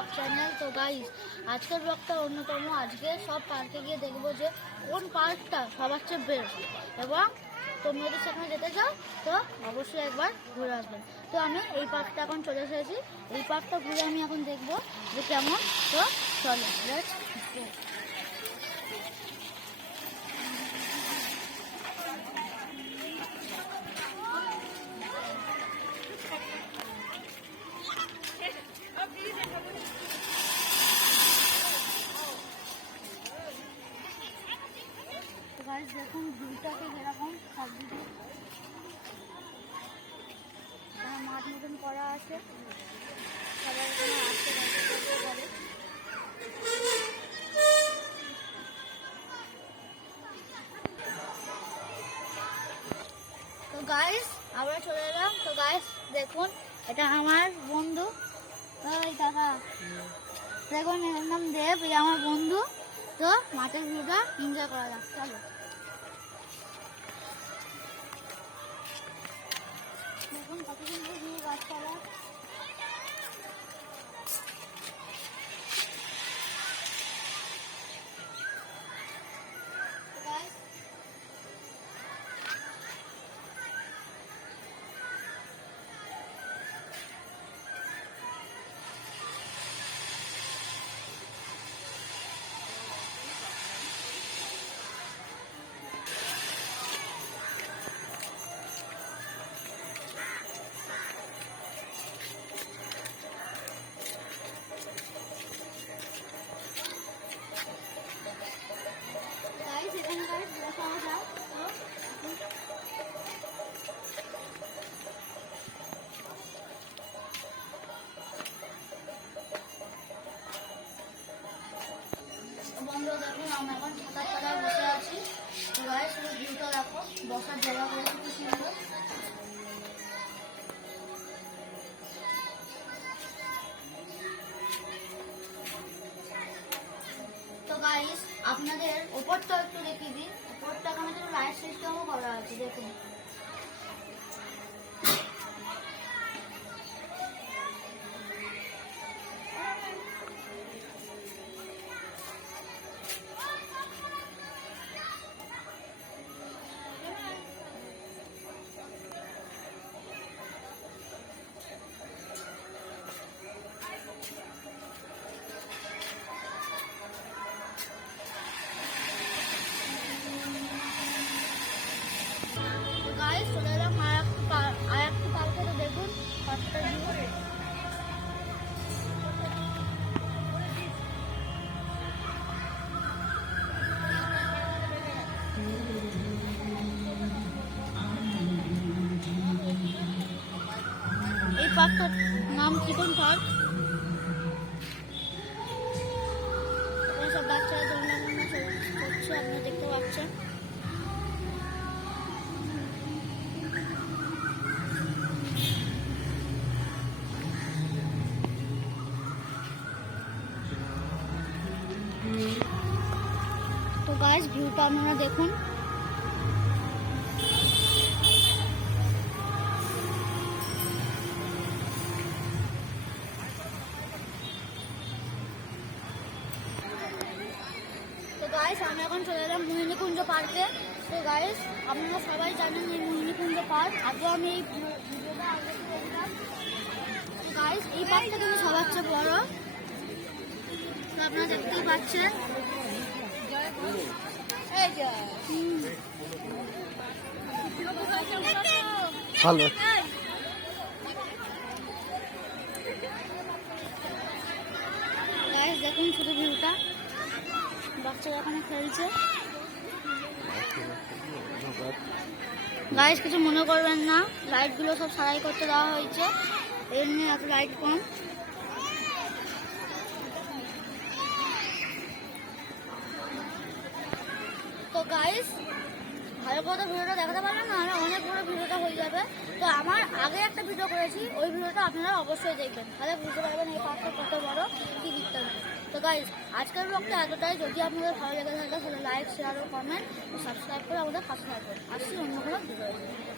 Blog channel. তো গাইস, আজকের ব্লগটা অন্যতম। আজকে সব পার্কে গিয়ে দেখবো যে কোন পার্কটা সবার চেয়ে বেস্ট, এবং তোমরা যদি সেখানে যেতে চাও তো অবশ্যই একবার ঘুরে আসবেন। তো আমি এই পার্কটা এখন চলে এসেছি। এই পার্কটা ঘুরে আমি এখন দেখবো যে কেমন। তো চলো, লেটস গো। দেখুন ভিউটাকে যেরকম সবদিকে মাঠ মতন করা আছে, সবাই এখানে আসতে পারে। তো গাইস, আমরা চলে এলাম। তো গাইস দেখুন, এটা আমার বন্ধু। ওই কাকা দেখুন, এর নাম দেব, এই আমার বন্ধু। তো মাঠের ভিউটা এনজয় করা যাক, চলো। দেখুন কত সুন্দর ভিউ, গাছপালা। বন্ধুরা দেখুন, আমরা এখন ছাতার তলায় বসে আছি। তো গাইস, শুধু ভিউটা দেখো, বসার জায়গা করেছে কি সুন্দর। তো গাইস, আপনাদের উপরটা একটু দেখিয়ে দিই। উপরটা আমাদের লাইট সিস্টেমও করা আছে, দেখুন। গাইস, চলে এলাম আর একটা পার্কে। তো দেখুন পার্কটা ভিউ। এই পার্কটার নাম চিকন পার্ক। সব বাচ্চারা দোলনা করছে, আপনারা দেখতে পাচ্ছেন। তো গাইস, ভিউটা আপনারা দেখুন। তো গাইস, আমি এখন চলে এলাম মোহিনীকুঞ্জ পার্কে। তো গাইস, আপনারা সবাই জানেন এই মোহিনীকুঞ্জ পার্ক। আগে আমি এই ভিডিওটা আগে দেখলাম। তো গাইস, এই পার্কটা কিন্তু সবার চেয়ে বড়। তো আপনারা দেখতেই পাচ্ছেন। ভালো গাইস দেখুন শুধু ভিউটা, বাচ্চারা এখানে খেলছে। গাইস কিছু মনে করবেন না, লাইটগুলো সব সারাই করতে দেওয়া হয়েছে, এই জন্য এত লাইট কম। তো গাইস, ভালো করে ভিডিওটা দেখাতে পারলাম না, আমার অনেক বড় ভিডিওটা হয়ে যাবে। তো আমার আগে একটা ভিডিও করেছি, ওই ভিডিওটা আপনারা অবশ্যই দেখবেন, তাহলে বুঝতে পারবেন এই পার্কটা কত বড়, কি বিস্তার। তো গাইস, আজকের ব্লগটা এতটাই। যদি আপনাদের ভালো লেগে থাকে তাহলে লাইক, শেয়ার ও কমেন্ট ও সাবস্ক্রাইব করে আমাদের পাশে থাকবেন। আসছি অন্য কোনো ভিডিও।